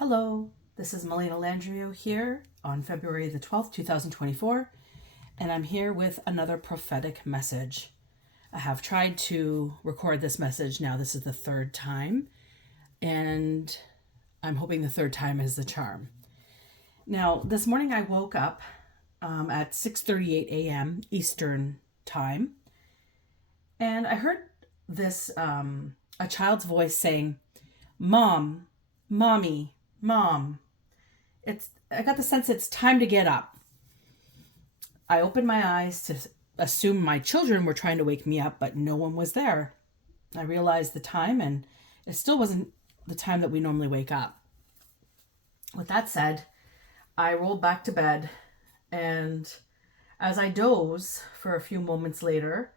Hello, this is Melina Landrio here on February the 12th, 2024, and I'm here with another prophetic message. I have tried to record this message now. This is the third time, and I'm hoping the third time is the charm. Now, this morning I woke up at 6:38 a.m. Eastern Time, and I heard this a child's voice saying, "Mom, Mommy, Mom." I got the sense it's time to get up. I opened my eyes to assume my children were trying to wake me up, but no one was there. I realized the time, and it still wasn't the time that we normally wake up. With that said, I rolled back to bed, and as I doze for a few moments later,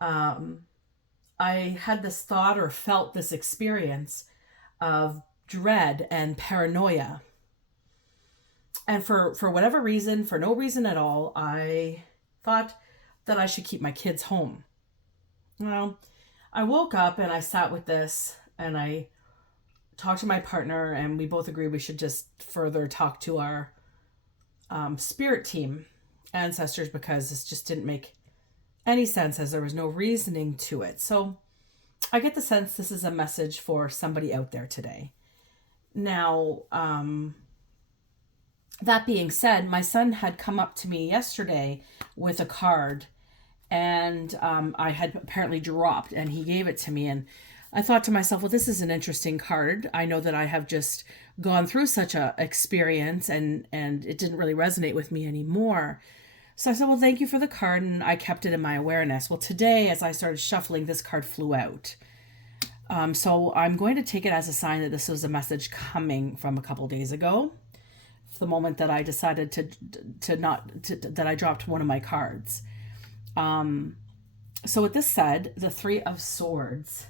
I had this thought or felt this experience of dread and paranoia. And for whatever reason, for no reason at all, I thought that I should keep my kids home. Well, I woke up and I sat with this and I talked to my partner, and we both agreed we should just further talk to our spirit team, ancestors, because this just didn't make any sense as there was no reasoning to it. So I get the sense this is a message for somebody out there today. Now, that being said, my son had come up to me yesterday with a card, and I had apparently dropped, and he gave it to me, and I thought to myself, well, this is an interesting card. I know that I have just gone through such a experience, and it didn't really resonate with me anymore. So I said, well, thank you for the card, and I kept it in my awareness. Well, today, as I started shuffling, this card flew out. So I'm going to take it as a sign that this was a message coming from a couple days ago. The moment that I decided that I dropped one of my cards. So with this said, the Three of Swords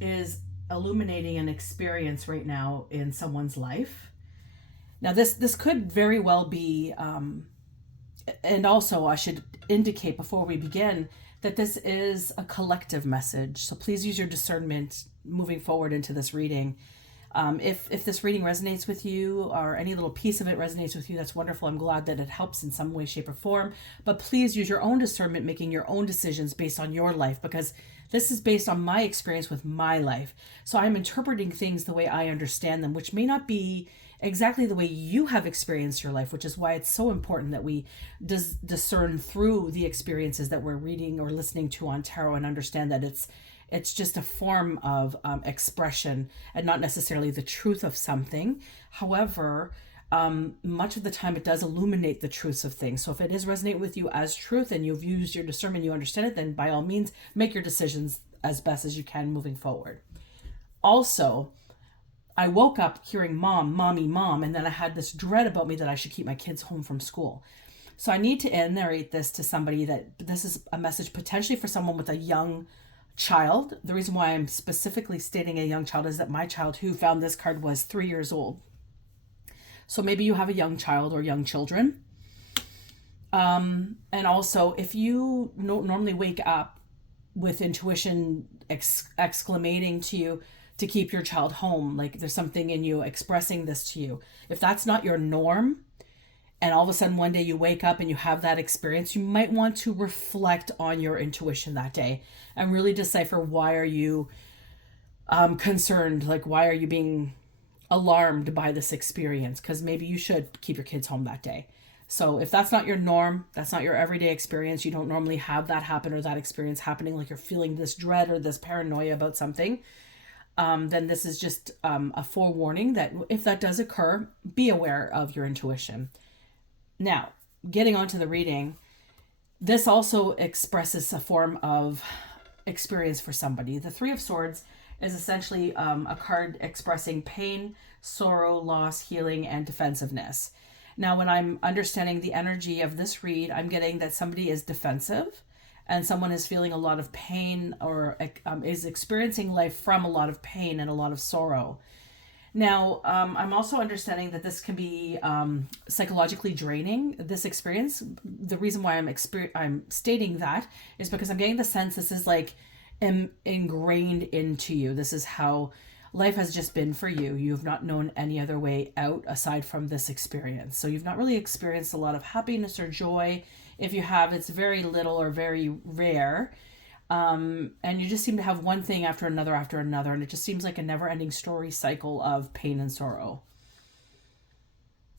is illuminating an experience right now in someone's life. Now this could very well be, and also I should indicate before we begin that this is a collective message. So please use your discernment moving forward into this reading. If this reading resonates with you, or any little piece of it resonates with you, that's wonderful. I'm glad that it helps in some way, shape, or form. But please use your own discernment, making your own decisions based on your life, because this is based on my experience with my life. So I'm interpreting things the way I understand them, which may not be exactly the way you have experienced your life, which is why it's so important that we discern through the experiences that we're reading or listening to on tarot, and understand that it's just a form of expression and not necessarily the truth of something. However, much of the time it does illuminate the truths of things. So if it is resonating with you as truth and you've used your discernment, you understand it, then by all means, make your decisions as best as you can moving forward. Also, I woke up hearing mom, mommy, mom, and then I had this dread about me that I should keep my kids home from school. So I need to narrate this to somebody that this is a message potentially for someone with a young child. The reason why I'm specifically stating a young child is that my child who found this card was 3 years old. So maybe you have a young child or young children. And also, if you normally wake up with intuition exclamating to you to keep your child home, like there's something in you expressing this to you. If that's not your norm, and all of a sudden one day you wake up and you have that experience, you might want to reflect on your intuition that day and really decipher, why are you concerned? Like, why are you being alarmed by this experience? Because maybe you should keep your kids home that day. So if that's not your norm, that's not your everyday experience, you don't normally have that happen or that experience happening, like you're feeling this dread or this paranoia about something, then this is just a forewarning that if that does occur, be aware of your intuition. Now, getting on to the reading, this also expresses a form of experience for somebody. The Three of Swords is essentially a card expressing pain, sorrow, loss, healing, and defensiveness. Now, when I'm understanding the energy of this read, I'm getting that somebody is defensive and someone is feeling a lot of pain, or is experiencing life from a lot of pain and a lot of sorrow. Now, I'm also understanding that this can be psychologically draining, this experience. The reason why I'm stating that is because I'm getting the sense this is like ingrained into you. This is how life has just been for you. You've not known any other way out aside from this experience. So you've not really experienced a lot of happiness or joy. If you have, it's very little or very rare. And you just seem to have one thing after another, and it just seems like a never-ending story cycle of pain and sorrow.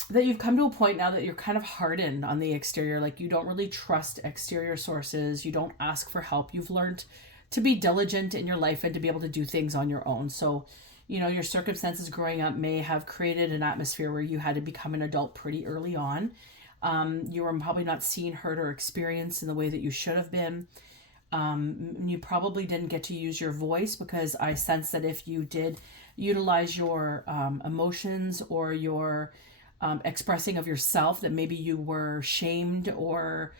That you've come to a point now that you're kind of hardened on the exterior, like you don't really trust exterior sources, you don't ask for help, you've learned to be diligent in your life and to be able to do things on your own. So, your circumstances growing up may have created an atmosphere where you had to become an adult pretty early on. You were probably not seen, heard, or experienced in the way that you should have been. You probably didn't get to use your voice, because I sense that if you did utilize your emotions or your expressing of yourself, that maybe you were shamed or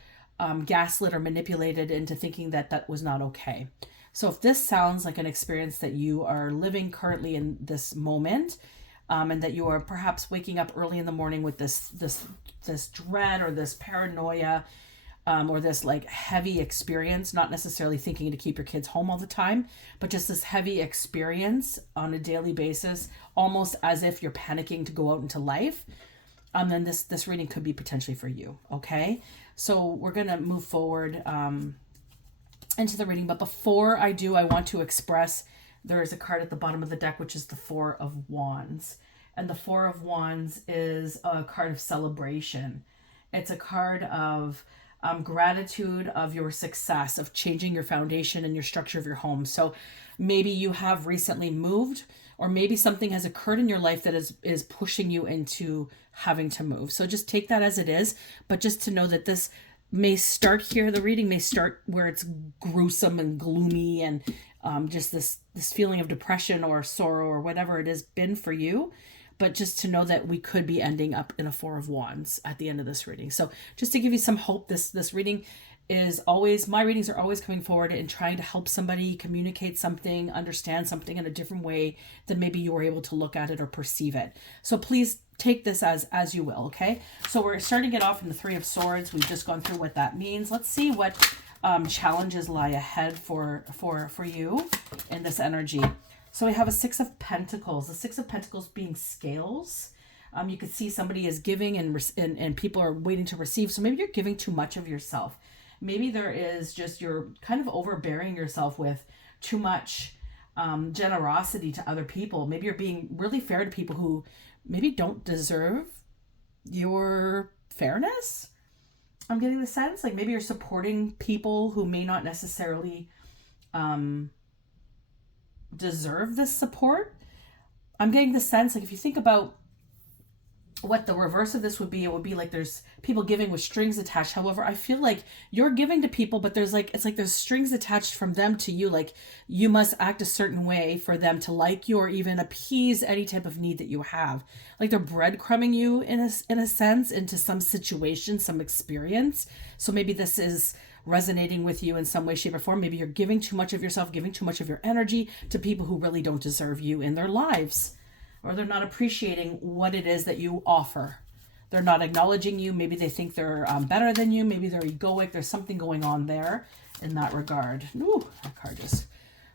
gaslit or manipulated into thinking that that was not okay. So if this sounds like an experience that you are living currently in this moment, and that you are perhaps waking up early in the morning with this dread or this paranoia, or this like heavy experience, not necessarily thinking to keep your kids home all the time, but just this heavy experience on a daily basis, almost as if you're panicking to go out into life, then this reading could be potentially for you. Okay, so we're gonna move forward into the reading, but before I do, I want to express there is a card at the bottom of the deck, which is the Four of Wands, and the Four of Wands is a card of celebration. It's a card of gratitude of your success, of changing your foundation and your structure of your home. So maybe you have recently moved, or maybe something has occurred in your life that is pushing you into having to move. So just take that as it is, but just to know that this may start here. The reading may start where it's gruesome and gloomy and just this feeling of depression or sorrow or whatever it has been for you. But just to know that we could be ending up in a Four of Wands at the end of this reading. So just to give you some hope, this reading is always, my readings are always coming forward and trying to help somebody communicate something, understand something in a different way than maybe you were able to look at it or perceive it. So please take this as you will, okay? So we're starting it off in the Three of Swords. We've just gone through what that means. Let's see what challenges lie ahead for you in this energy. So we have a Six of Pentacles. The Six of Pentacles being scales. You could see somebody is giving and people are waiting to receive. So maybe you're giving too much of yourself. Maybe there is just, you're kind of overbearing yourself with too much generosity to other people. Maybe you're being really fair to people who maybe don't deserve your fairness. I'm getting the sense like maybe you're supporting people who may not necessarily deserve this support. I'm getting the sense like if you think about what the reverse of this would be, it would be like there's people giving with strings attached. However, I feel like you're giving to people, but there's like, it's like there's strings attached from them to you. Like you must act a certain way for them to like you or even appease any type of need that you have. Like they're breadcrumbing you in a sense into some situation, some experience. So maybe this is resonating with you in some way, shape, or form. Maybe you're giving too much of yourself, giving too much of your energy to people who really don't deserve you in their lives. Or they're not appreciating what it is that you offer. They're not acknowledging you. Maybe they think they're better than you. Maybe they're egoic. There's something going on there in that regard. Ooh, that card just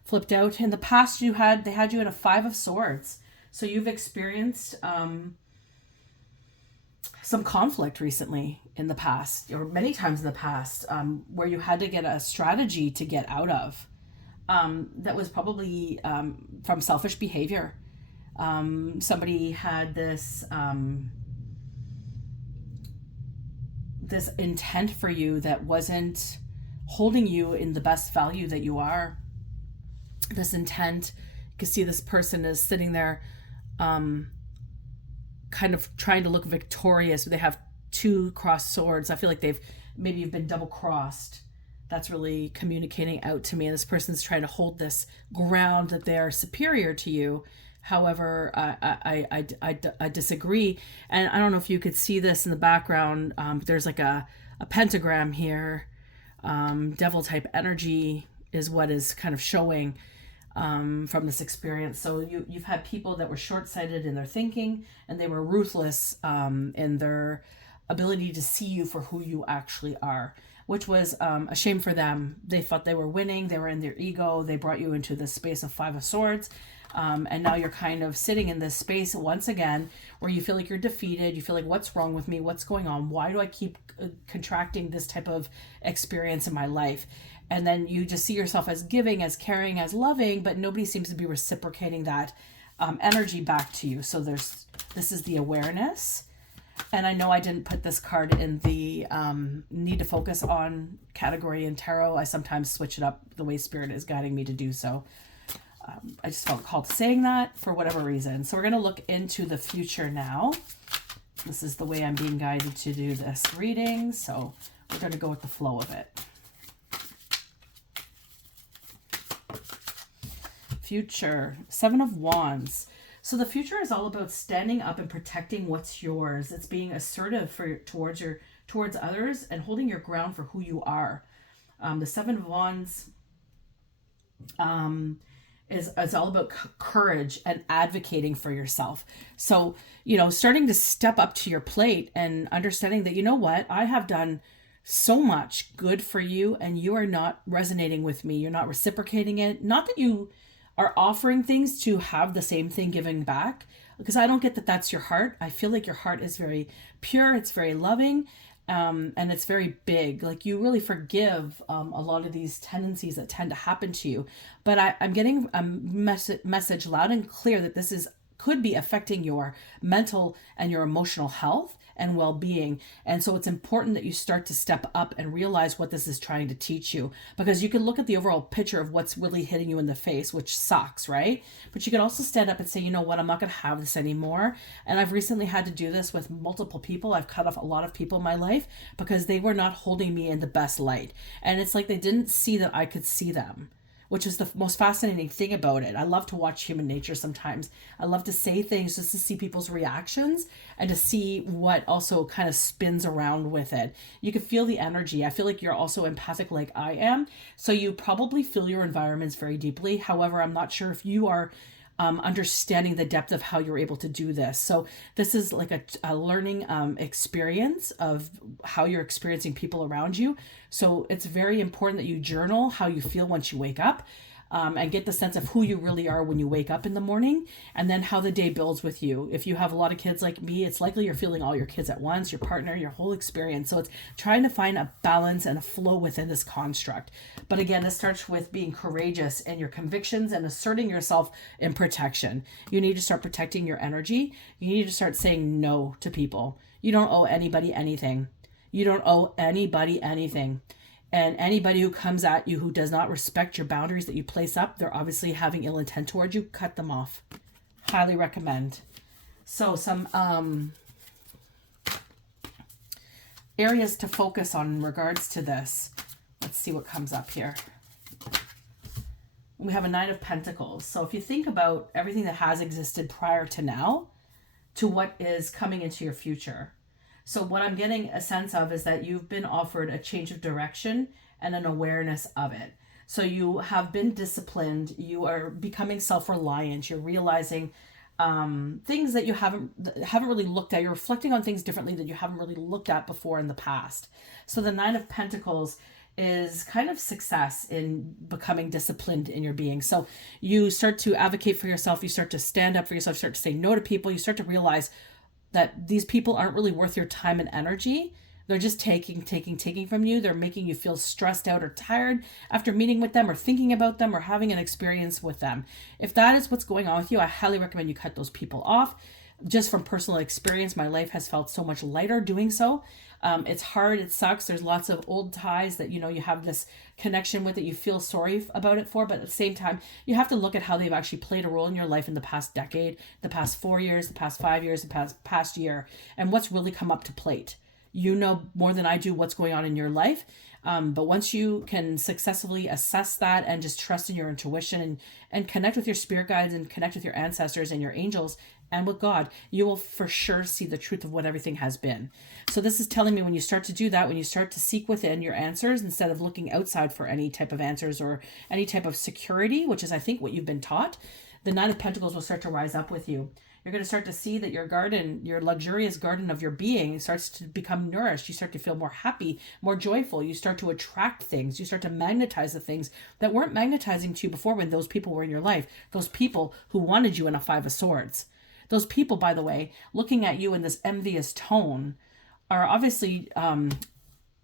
flipped out. In the past, they had you in a Five of Swords. So you've experienced some conflict recently in the past, or many times in the past, where you had to get a strategy to get out of. That was probably from selfish behavior. Somebody had this this intent for you that wasn't holding you in the best value that you are. This intent, you can see this person is sitting there kind of trying to look victorious. They have two crossed swords. I feel like maybe you've been double crossed. That's really communicating out to me. And this person's trying to hold this ground that they are superior to you. However, I disagree. And I don't know if you could see this in the background. There's like a pentagram here. Devil type energy is what is kind of showing from this experience. So you've had people that were short-sighted in their thinking, and they were ruthless in their ability to see you for who you actually are, which was a shame for them. They thought they were winning. They were in their ego. They brought you into this space of Five of Swords. And now you're kind of sitting in this space once again where you feel like you're defeated. You feel like, what's wrong with me? What's going on? Why do I keep contracting this type of experience in my life? And then you just see yourself as giving, as caring, as loving, but nobody seems to be reciprocating that energy back to you. So this is the awareness. And I know I didn't put this card in the need to focus on category in tarot. I sometimes switch it up the way Spirit is guiding me to do so. I just felt called to saying that for whatever reason. So we're going to look into the future now. This is the way I'm being guided to do this reading. So we're going to go with the flow of it. Future, 7 of Wands. So the future is all about standing up and protecting what's yours. It's being assertive towards others and holding your ground for who you are. The 7 of Wands is all about courage and advocating for yourself. So, starting to step up to your plate and understanding that, you know what, I have done so much good for you and you are not resonating with me. You're not reciprocating it. Not that you are offering things to have the same thing giving back, because I don't get that that's your heart. I feel like your heart is very pure. It's very loving. And it's very big. Like you really forgive a lot of these tendencies that tend to happen to you. But I'm getting a message loud and clear that this could be affecting your mental and your emotional health and well-being. And so it's important that you start to step up and realize what this is trying to teach you, because you can look at the overall picture of what's really hitting you in the face, which sucks, right? But you can also stand up and say, you know what, I'm not going to have this anymore. And I've recently had to do this with multiple people. I've cut off a lot of people in my life because they were not holding me in the best light. And it's like they didn't see that I could see them, which is the most fascinating thing about it. I love to watch human nature sometimes. I love to say things just to see people's reactions and to see what also kind of spins around with it. You can feel the energy. I feel like you're also empathic like I am. So you probably feel your environments very deeply. However, I'm not sure if you are understanding the depth of how you're able to do this. So this is like a learning experience of how you're experiencing people around you. So it's very important that you journal how you feel once you wake up, and get the sense of who you really are when you wake up in the morning, and then how the day builds with you. If you have a lot of kids like me, it's likely you're feeling all your kids at once, your partner, your whole experience. So it's trying to find a balance and a flow within this construct. But again, this starts with being courageous in your convictions and asserting yourself in protection. You need to start protecting your energy. You need to start saying no to people. You don't owe anybody anything. You don't owe anybody anything. And anybody who comes at you who does not respect your boundaries that you place up, they're obviously having ill intent towards you. Cut them off. Highly recommend. So some areas to focus on in regards to this. Let's see what comes up here. We have a 9 of Pentacles. So if you think about everything that has existed prior to now to what is coming into your future. So what I'm getting a sense of is that you've been offered a change of direction and an awareness of it. So you have been disciplined. You are becoming self-reliant. You're realizing things that you haven't really looked at. You're reflecting on things differently that you haven't really looked at before in the past. So the 9 of Pentacles is kind of success in becoming disciplined in your being. So you start to advocate for yourself. You start to stand up for yourself. You start to say no to people. You start to realize that these people aren't really worth your time and energy. They're just taking from you. They're making you feel stressed out or tired after meeting with them or thinking about them or having an experience with them. If that is what's going on with you, I highly recommend you cut those people off. Just from personal experience, my life has felt so much lighter doing so. It's hard. It sucks. There's lots of old ties that, you have this connection with that you feel sorry about it for. But at the same time, you have to look at how they've actually played a role in your life in the past decade, the past 4 years, the past 5 years, the past year, and what's really come up to plate. You know more than I do what's going on in your life. But once you can successfully assess that and just trust in your intuition and connect with your spirit guides and connect with your ancestors and your angels and with God, you will for sure see the truth of what everything has been. So this is telling me when you start to do that, when you start to seek within your answers instead of looking outside for any type of answers or any type of security, which is I think what you've been taught, the 9 of Pentacles will start to rise up with you. You're going to start to see that your garden, your luxurious garden of your being, starts to become nourished. You start to feel more happy, more joyful. You start to attract things. You start to magnetize the things that weren't magnetizing to you before when those people were in your life. Those people who wanted you in a Five of Swords. Those people, by the way, looking at you in this envious tone are obviously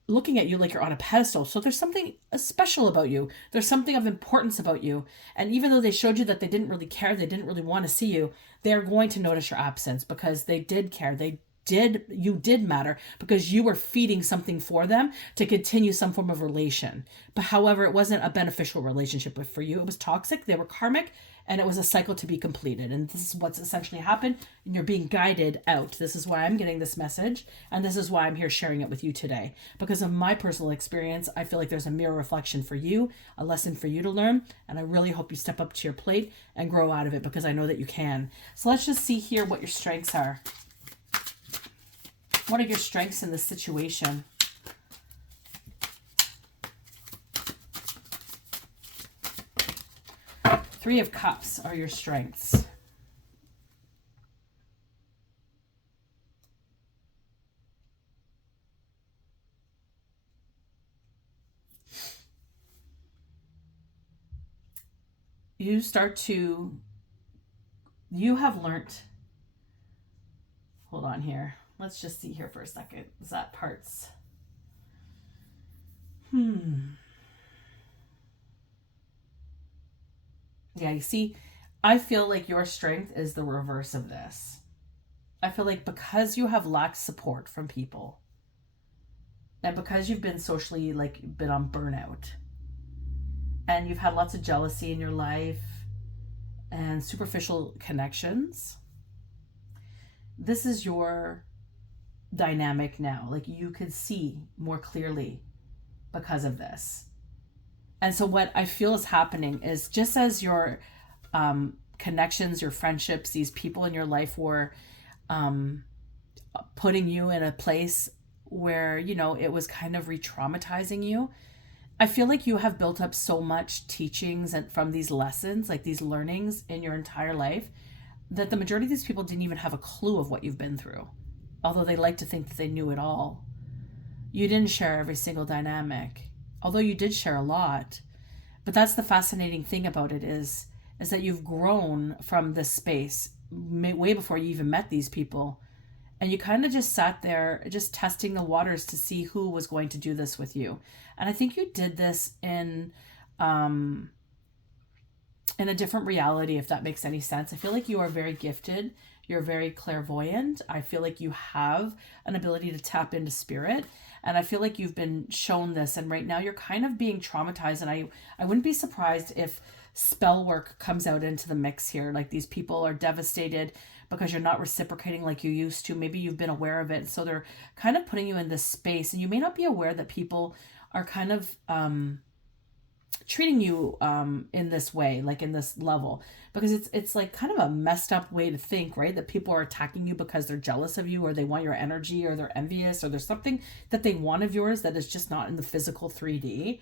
looking at you like you're on a pedestal. So there's something special about you. There's something of importance about you. And even though they showed you that they didn't really care, they didn't really want to see you, they're going to notice your absence because they did care. You did matter because you were feeding something for them to continue some form of relation. But however, it wasn't a beneficial relationship for you. It was toxic. They were karmic. And it was a cycle to be completed. And this is what's essentially happened. And you're being guided out. This is why I'm getting this message. And this is why I'm here sharing it with you today. Because of my personal experience, I feel like there's a mirror reflection for you, a lesson for you to learn. And I really hope you step up to your plate and grow out of it because I know that you can. So let's just see here what your strengths are. What are your strengths in this situation? Three of Cups are your strengths. You have learned, hold on here. Let's just see here for a second. Is that parts? Yeah, you see, I feel like your strength is the reverse of this. I feel like because you have lacked support from people and because you've been socially been on burnout and you've had lots of jealousy in your life and superficial connections, this is your dynamic now. Like you could see more clearly because of this. And so what I feel is happening is just as your connections, your friendships, these people in your life were putting you in a place where, it was kind of re-traumatizing you. I feel like you have built up so much teachings and from these lessons, like these learnings in your entire life, that the majority of these people didn't even have a clue of what you've been through. Although they like to think that they knew it all. You didn't share every single dynamic. Although you did share a lot. But that's the fascinating thing about it is that you've grown from this space way before you even met these people. And you kind of just sat there just testing the waters to see who was going to do this with you. And I think you did this in a different reality, if that makes any sense. I feel like you are very gifted. You're very clairvoyant. I feel like you have an ability to tap into spirit. And I feel like you've been shown this. And right now you're kind of being traumatized. And I wouldn't be surprised if spell work comes out into the mix here. Like these people are devastated because you're not reciprocating like you used to. Maybe you've been aware of it. So they're kind of putting you in this space. And you may not be aware that people are kind of treating you in this way, like in this level, because it's like kind of a messed up way to think, right? That people are attacking you because they're jealous of you or they want your energy or they're envious or there's something that they want of yours that is just not in the physical 3D.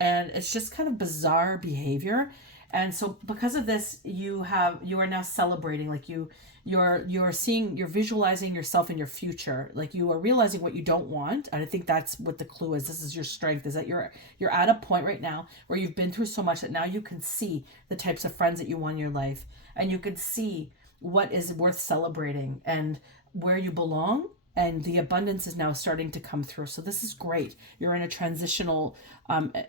And it's just kind of bizarre behavior. And so because of this, you are now celebrating, like you're visualizing yourself in your future. Like you are realizing what you don't want. And I think that's what the clue is. This is your strength, is that you're at a point right now where you've been through so much that now you can see the types of friends that you want in your life. And you can see what is worth celebrating and where you belong. And the abundance is now starting to come through. So this is great. You're in a transitional,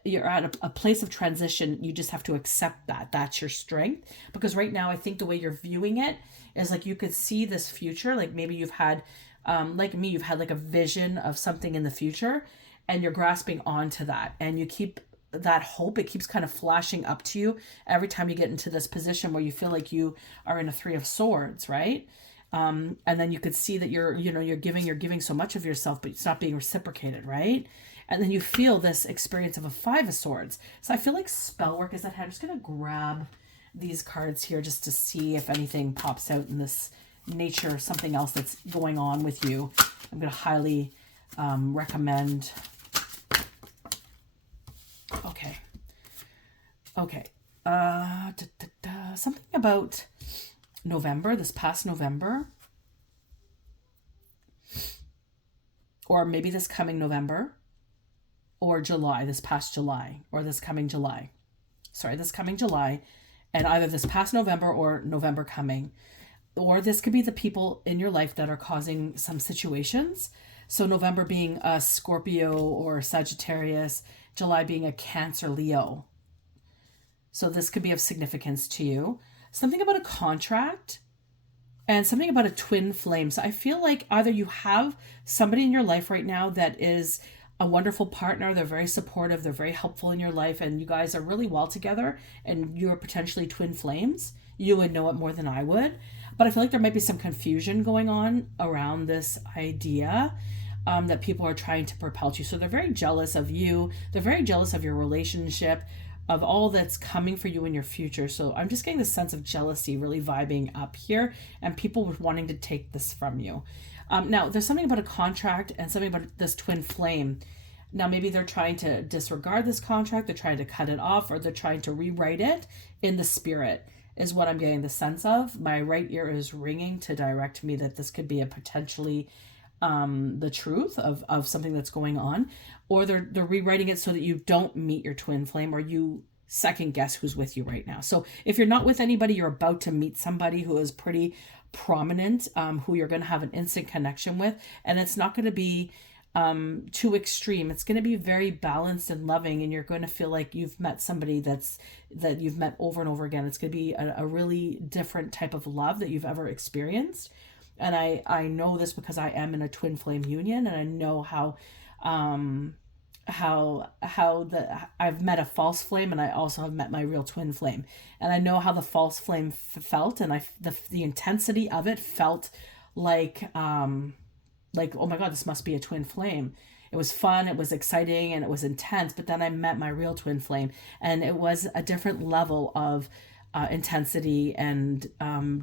you're at a place of transition. You just have to accept that. That's your strength. Because right now, I think the way you're viewing it is like you could see this future. Like maybe you've had, like me, you've had like a vision of something in the future and you're grasping onto that. And you keep that hope, it keeps kind of flashing up to you every time you get into this position where you feel like you are in a 3 of Swords, right? And then you could see that you're giving so much of yourself, but it's not being reciprocated, right? And then you feel this experience of a 5 of Swords. So I feel like spell work is at hand. I'm just going to grab these cards here just to see if anything pops out in this nature, something else that's going on with you. I'm going to highly recommend. Okay. Something about November, this past November, or maybe this coming November, or July, this past July, or this coming July. Sorry, this coming July, and either this past November or November coming. Or this could be the people in your life that are causing some situations. So November being a Scorpio or Sagittarius, July being a Cancer, Leo. So this could be of significance to you. Something about a contract and something about a twin flame. So I feel like either you have somebody in your life right now that is a wonderful partner, they're very supportive, they're very helpful in your life, and you guys are really well together, and you're potentially twin flames. You would know it more than I would. But I feel like there might be some confusion going on around this idea that people are trying to propel to. So they're very jealous of you. They're very jealous of your relationship, of all that's coming for you in your future. So I'm just getting this sense of jealousy really vibing up here, and people wanting to take this from you. Now, there's something about a contract and something about this twin flame. Now, maybe they're trying to disregard this contract, they're trying to cut it off, or they're trying to rewrite it in the spirit, is what I'm getting the sense of. My right ear is ringing to direct me that this could be a potentially the truth of something that's going on, or they're rewriting it so that you don't meet your twin flame, or you second guess who's with you right now. So if you're not with anybody, you're about to meet somebody who is pretty prominent, who you're going to have an instant connection with, and it's not going to be too extreme. It's going to be very balanced and loving, and you're going to feel like you've met somebody that you've met over and over again. It's going to be a really different type of love that you've ever experienced. And I know this because I am in a twin flame union, and I know how I've met a false flame, and I also have met my real twin flame, and I know how the false flame felt, and the intensity of it felt like oh my God, this must be a twin flame. It was fun, it was exciting, and it was intense. But then I met my real twin flame, and it was a different level of intensity and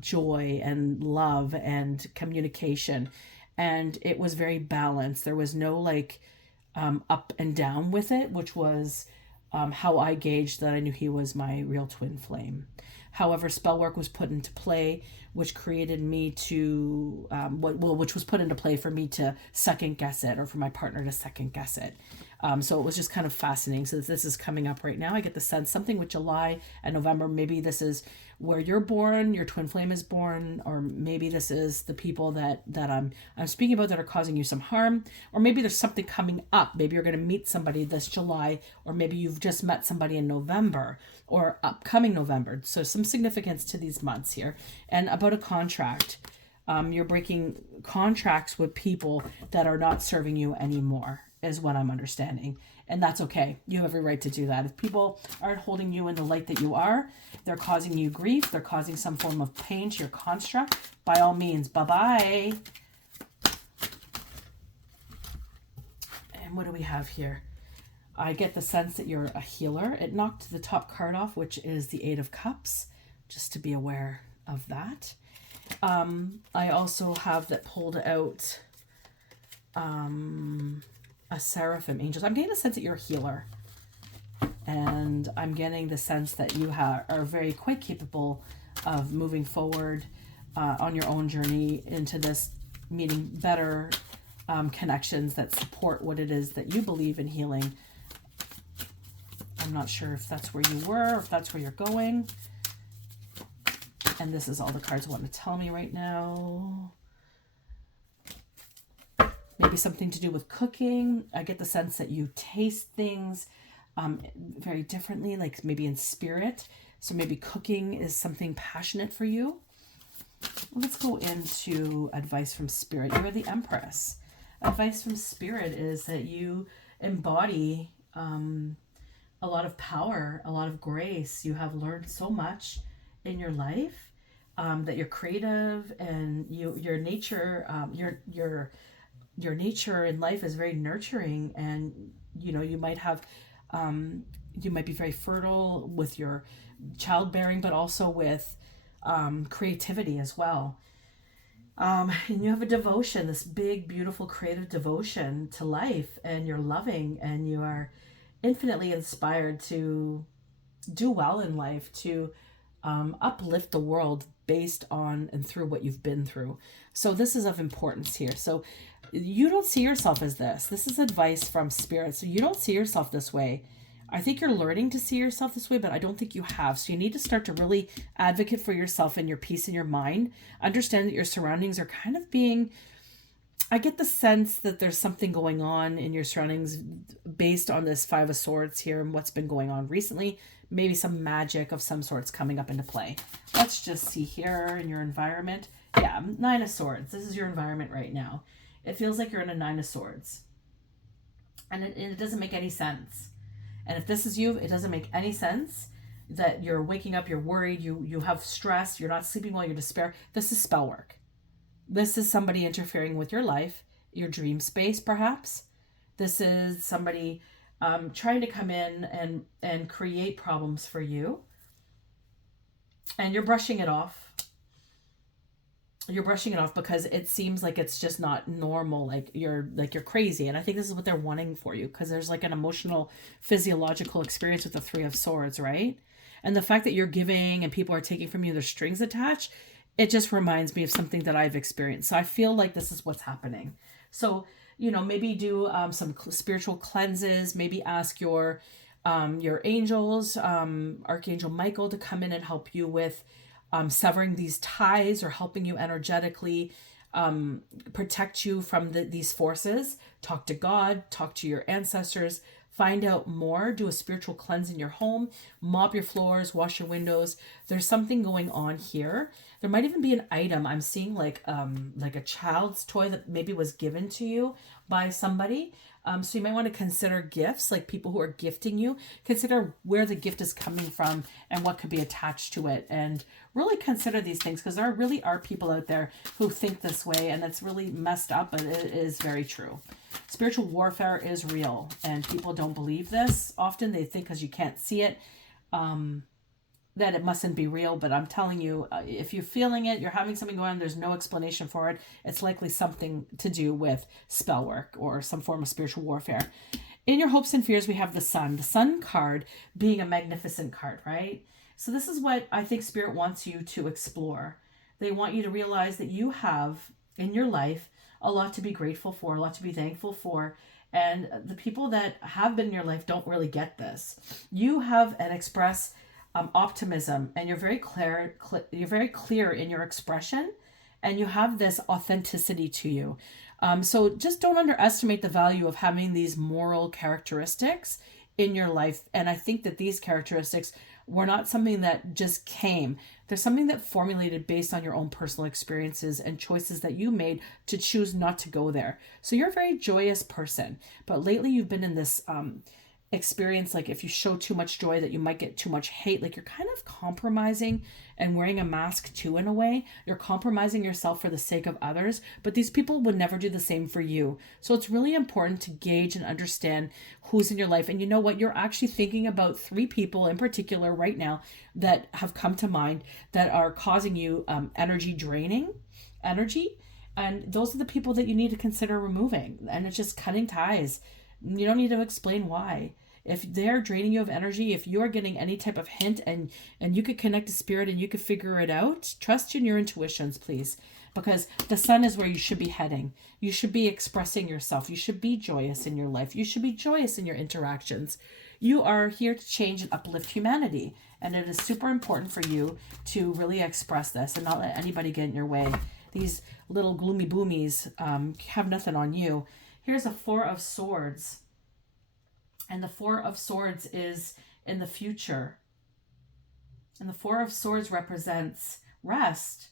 joy and love and communication, and it was very balanced. There was no up and down with it, which was how I gauged that I knew he was my real twin flame. However, spell work was put into play, which created me to, which was put into play for me to second guess it, or for my partner to second guess it. So it was just kind of fascinating. So this is coming up right now. I get the sense something with July and November. Maybe this is where you're born, your twin flame is born, or maybe this is the people that I'm speaking about that are causing you some harm, or maybe there's something coming up. Maybe you're going to meet somebody this July, or maybe you've just met somebody in November or upcoming November. So some significance to these months here. And about a contract. You're breaking contracts with people that are not serving you anymore, is what I'm understanding. And that's okay. You have every right to do that. If people aren't holding you in the light that you are, they're causing you grief, they're causing some form of pain to your construct, by all means, bye-bye. And what do we have here? I get the sense that you're a healer. It knocked the top card off, which is the Eight of Cups, just to be aware of that. I also have that pulled out a seraphim angels. I'm getting the sense that you're a healer, and I'm getting the sense that you are very quite capable of moving forward on your own journey into this, meeting better connections that support what it is that you believe in healing. I'm not sure if that's where you were, or if that's where you're going. And this is all the cards want to tell me right now. Maybe something to do with cooking. I get the sense that you taste things very differently, like maybe in spirit. So maybe cooking is something passionate for you. Let's go into advice from spirit. You're the Empress. Advice from spirit is that you embody a lot of power, a lot of grace. You have learned so much in your life. That you're creative, and your nature, your nature in life is very nurturing, and you might have, you might be very fertile with your childbearing, but also with creativity as well. And you have a devotion, this big, beautiful, creative devotion to life, and you're loving, and you are infinitely inspired to do well in life, to uplift the world based on and through what you've been through. So this is of importance here. So you don't see yourself as this. This is advice from spirit. So you don't see yourself this way. I think you're learning to see yourself this way, but I don't think you have. So you need to start to really advocate for yourself and your peace in your mind. Understand that your surroundings are kind of being, I get the sense that there's something going on in your surroundings based on this Five of Swords here and what's been going on recently. Maybe some magic of some sorts coming up into play. Let's just see here in your environment. Yeah, Nine of Swords. This is your environment right now. It feels like you're in a Nine of Swords. And it doesn't make any sense. And if this is you, it doesn't make any sense that you're waking up, you're worried, you have stress, you're not sleeping well, you're despair. This is spell work. This is somebody interfering with your life, your dream space, perhaps. This is somebody trying to come in and create problems for you. And you're brushing it off. You're brushing it off because it seems like it's just not normal, like you're crazy. And I think this is what they're wanting for you, because there's like an emotional, physiological experience with the Three of Swords, right? And the fact that you're giving and people are taking from you, there's strings attached, it just reminds me of something that I've experienced. So I feel like this is what's happening. So, maybe do some spiritual cleanses, maybe ask your angels, Archangel Michael, to come in and help you with severing these ties or helping you energetically protect you from these forces. Talk to God, talk to your ancestors, find out more, do a spiritual cleanse in your home, mop your floors, wash your windows. There's something going on here. There might even be an item. I'm seeing like a child's toy that maybe was given to you by somebody. So you might want to consider gifts, like people who are gifting you. Consider where the gift is coming from and what could be attached to it. And really consider these things, because there really are people out there who think this way, and it's really messed up, but it is very true. Spiritual warfare is real, and people don't believe this. Often they think because you can't see it, that it mustn't be real. But I'm telling you, if you're feeling it, you're having something going on, there's no explanation for it, it's likely something to do with spell work or some form of spiritual warfare. In your hopes and fears, we have the Sun card being a magnificent card, right? So this is what I think Spirit wants you to explore. They want you to realize that you have in your life a lot to be grateful for, a lot to be thankful for. And the people that have been in your life don't really get this. You have an express optimism, and you're very clear. You're very clear in your expression, and you have this authenticity to you. So just don't underestimate the value of having these moral characteristics in your life. And I think that these characteristics were not something that just came. There's something that formulated based on your own personal experiences and choices that you made to choose not to go there. So you're a very joyous person, but lately you've been in this experience, like if you show too much joy, that you might get too much hate. Like you're kind of compromising and wearing a mask too, in a way. You're compromising yourself for the sake of others, but these people would never do the same for you. So it's really important to gauge and understand who's in your life. And you know what? You're actually thinking about 3 people in particular right now that have come to mind that are causing you draining energy. And those are the people that you need to consider removing. And it's just cutting ties. You don't need to explain why. If they're draining you of energy, if you're getting any type of hint and you could connect to Spirit and you could figure it out, trust in your intuitions, please. Because the Sun is where you should be heading. You should be expressing yourself. You should be joyous in your life. You should be joyous in your interactions. You are here to change and uplift humanity. And it is super important for you to really express this and not let anybody get in your way. These little gloomy boomies have nothing on you. Here's a 4 of Swords. And the 4 of Swords is in the future. And the 4 of Swords represents rest.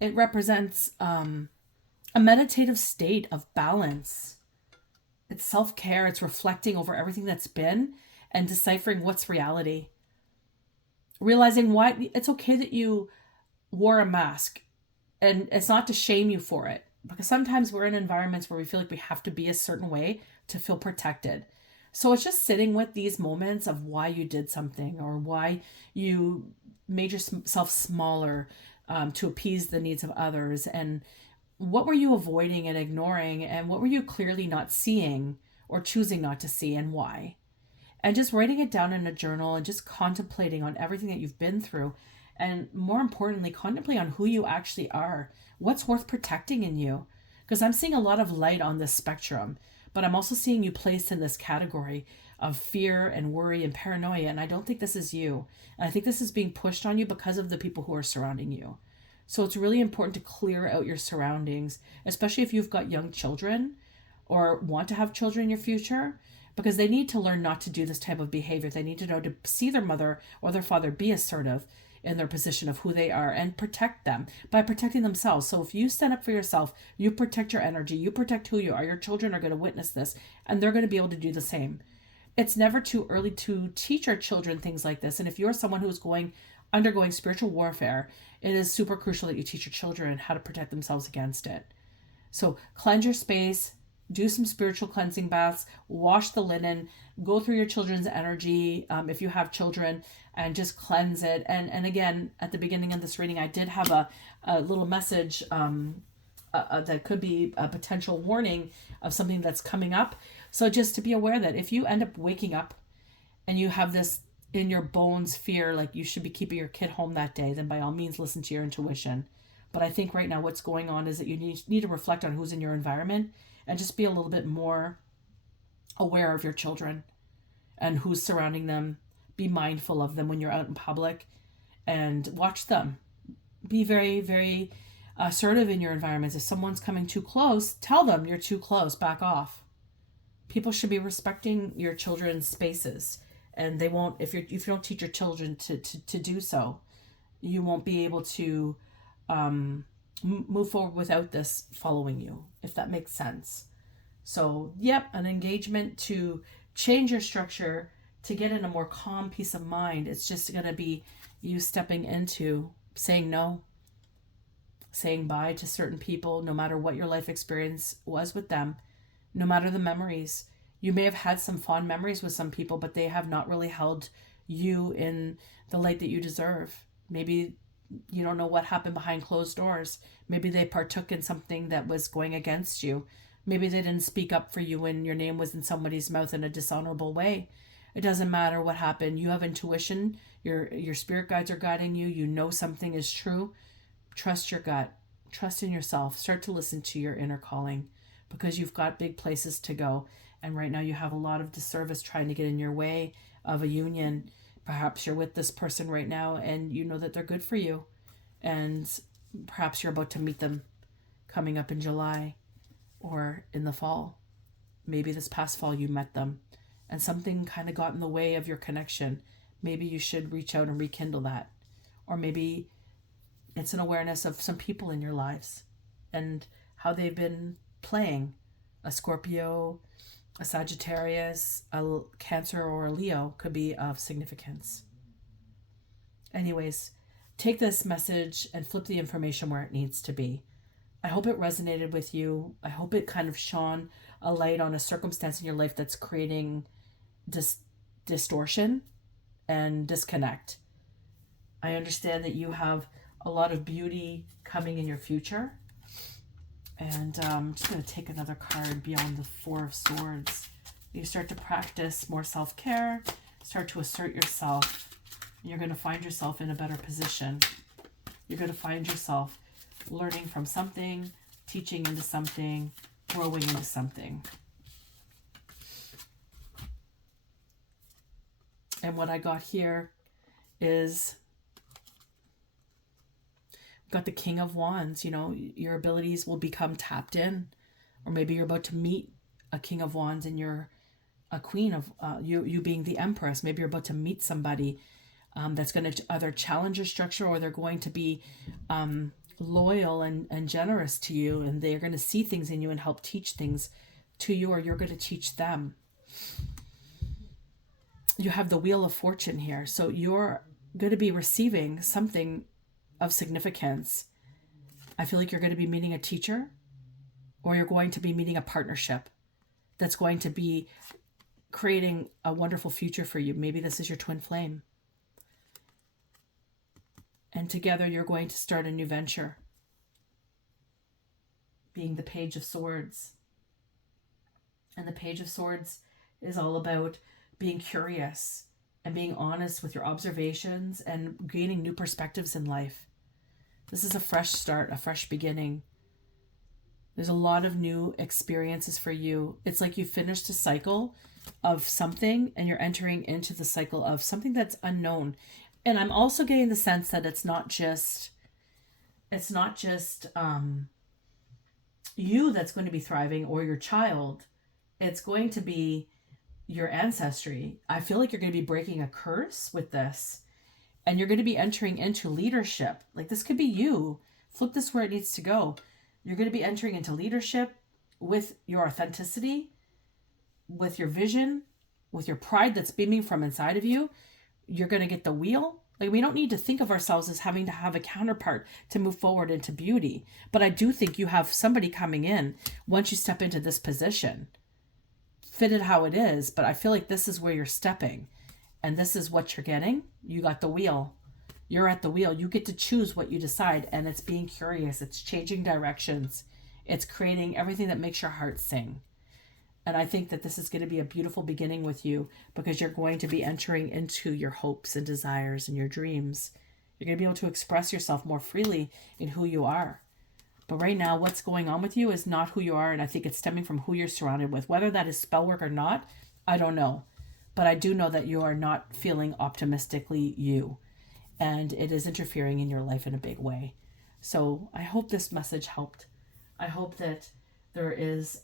It represents a meditative state of balance. It's self-care. It's reflecting over everything that's been and deciphering what's reality. Realizing why it's okay that you wore a mask. And it's not to shame you for it. Because sometimes we're in environments where we feel like we have to be a certain way to feel protected. So it's just sitting with these moments of why you did something or why you made yourself smaller to appease the needs of others. And what were you avoiding and ignoring? And what were you clearly not seeing or choosing not to see, and why? And just writing it down in a journal and just contemplating on everything that you've been through. And more importantly, contemplate on who you actually are. What's worth protecting in you? Because I'm seeing a lot of light on this spectrum, but I'm also seeing you placed in this category of fear and worry and paranoia. And I don't think this is you. And I think this is being pushed on you because of the people who are surrounding you. So it's really important to clear out your surroundings, especially if you've got young children or want to have children in your future, because they need to learn not to do this type of behavior. They need to know to see their mother or their father be assertive in their position of who they are and protect them by protecting themselves. So if you stand up for yourself, you protect your energy, you protect who you are, your children are going to witness this and they're going to be able to do the same. It's never too early to teach our children things like this. And if you're someone who's undergoing spiritual warfare, it is super crucial that you teach your children how to protect themselves against it. So cleanse your space, do some spiritual cleansing baths, wash the linen, go through your children's energy if you have children, and just cleanse it. And again, at the beginning of this reading, I did have a little message that could be a potential warning of something that's coming up. So just to be aware that if you end up waking up and you have this in your bones fear, like you should be keeping your kid home that day, then by all means listen to your intuition. But I think right now what's going on is that you need to reflect on who's in your environment and just be a little bit more aware of your children and who's surrounding them. Be mindful of them when you're out in public and watch them. Be very, very assertive in your environments. If someone's coming too close, tell them you're too close, back off. People should be respecting your children's spaces, and they won't, if you don't teach your children to do so, you won't be able to move forward without this following you, if that makes sense. So, yep, an engagement to change your structure to get in a more calm peace of mind. It's just going to be you stepping into saying no, saying bye to certain people, no matter what your life experience was with them, no matter the memories. You may have had some fond memories with some people, but they have not really held you in the light that you deserve. Maybe you don't know what happened behind closed doors. Maybe they partook in something that was going against you. Maybe they didn't speak up for you when your name was in somebody's mouth in a dishonorable way. It doesn't matter what happened. You have intuition. Your spirit guides are guiding you. You know something is true. Trust your gut. Trust in yourself. Start to listen to your inner calling, because you've got big places to go. And right now you have a lot of disservice trying to get in your way of a union. Perhaps you're with this person right now and you know that they're good for you. And perhaps you're about to meet them coming up in July or in the fall. Maybe this past fall you met them and something kind of got in the way of your connection. Maybe you should reach out and rekindle that. Or maybe it's an awareness of some people in your lives and how they've been playing. A Scorpio, a Sagittarius, a Cancer, or a Leo could be of significance. Anyways, take this message and flip the information where it needs to be. I hope it resonated with you. I hope it kind of shone a light on a circumstance in your life that's creating distortion and disconnect. I understand that you have a lot of beauty coming in your future. And I'm just going to take another card beyond the Four of Swords. You start to practice more self-care, start to assert yourself. You're going to find yourself in a better position. You're going to find yourself learning from something, teaching into something, growing into something. And what I got here is got the King of Wands. You know, your abilities will become tapped in, or maybe you're about to meet a King of Wands and you're a Queen of you being the Empress. Maybe you're about to meet somebody that's going to either challenge your structure, or they're going to be loyal and generous to you, and they're going to see things in you and help teach things to you, or you're going to teach them. You have the Wheel of Fortune here, so you're going to be receiving something of significance. I feel like you're going to be meeting a teacher, or you're going to be meeting a partnership that's going to be creating a wonderful future for you. Maybe this is your twin flame. And together you're going to start a new venture, being the Page of Swords. And the Page of Swords is all about being curious and being honest with your observations and gaining new perspectives in life. This is a fresh start, a fresh beginning. There's a lot of new experiences for you. It's like you finished a cycle of something and you're entering into the cycle of something that's unknown. And I'm also getting the sense that it's not just you that's going to be thriving or your child. It's going to be your ancestry. I feel like you're going to be breaking a curse with this, and you're going to be entering into leadership. Like, this could be you. Flip this where it needs to go. You're going to be entering into leadership with your authenticity, with your vision, with your pride that's beaming from inside of you. You're going to get the wheel. Like, we don't need to think of ourselves as having to have a counterpart to move forward into beauty. But I do think you have somebody coming in once you step into this position. Fit it how it is, but I feel like this is where you're stepping. And this is what you're getting. You got the wheel. You're at the wheel. You get to choose what you decide. And it's being curious. It's changing directions. It's creating everything that makes your heart sing. And I think that this is going to be a beautiful beginning with you, because you're going to be entering into your hopes and desires and your dreams. You're going to be able to express yourself more freely in who you are. But right now, what's going on with you is not who you are. And I think it's stemming from who you're surrounded with. Whether that is spell work or not, I don't know. But I do know that you are not feeling optimistically you. And it is interfering in your life in a big way. So I hope this message helped. I hope that there is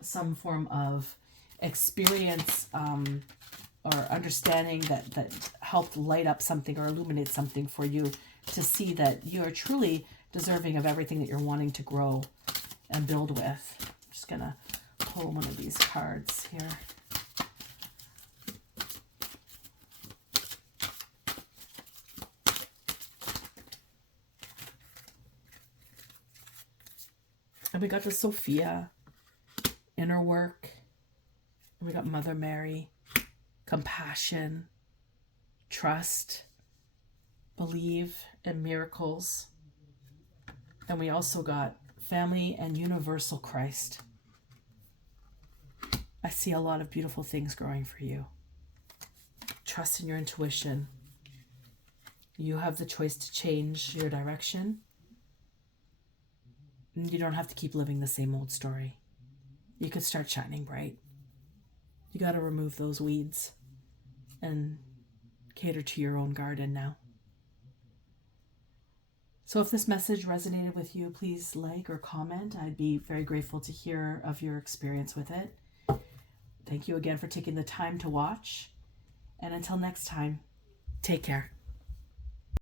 some form of experience or understanding that helped light up something or illuminate something for you to see that you are truly deserving of everything that you're wanting to grow and build with. I'm just going to pull one of these cards here. And we got the Sophia, inner work. And we got Mother Mary, compassion, trust, believe in miracles. And we also got family and universal Christ. I see a lot of beautiful things growing for you. Trust in your intuition. You have the choice to change your direction. You don't have to keep living the same old story. You could start shining bright. You got to remove those weeds and cater to your own garden now. So if this message resonated with you, please like or comment. I'd be very grateful to hear of your experience with it. Thank you again for taking the time to watch. And until next time, take care.